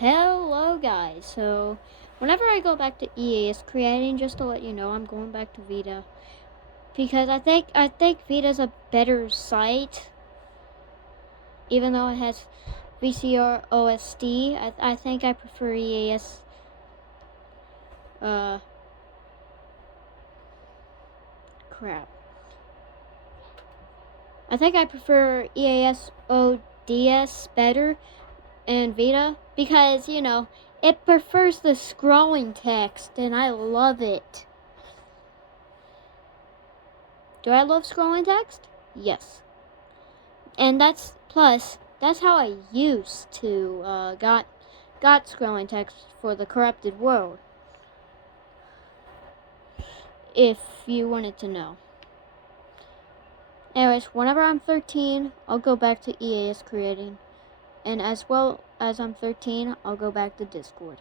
Hello guys, so whenever I go back to EAS creating, just to let you know, I'm going back to Vita because I think Vita's a better site, even though it has VCR OSD. I think I prefer EAS. Uh, crap. I think I prefer EAS ODS better and Vita because it prefers the scrolling text, and I love it. Do I love scrolling text? Yes. And that's how I used to got scrolling text for the corrupted world. If you wanted to know. Anyways, whenever I'm 13, I'll go back to EAS creating. And as well as I'm 13, I'll go back to Discord.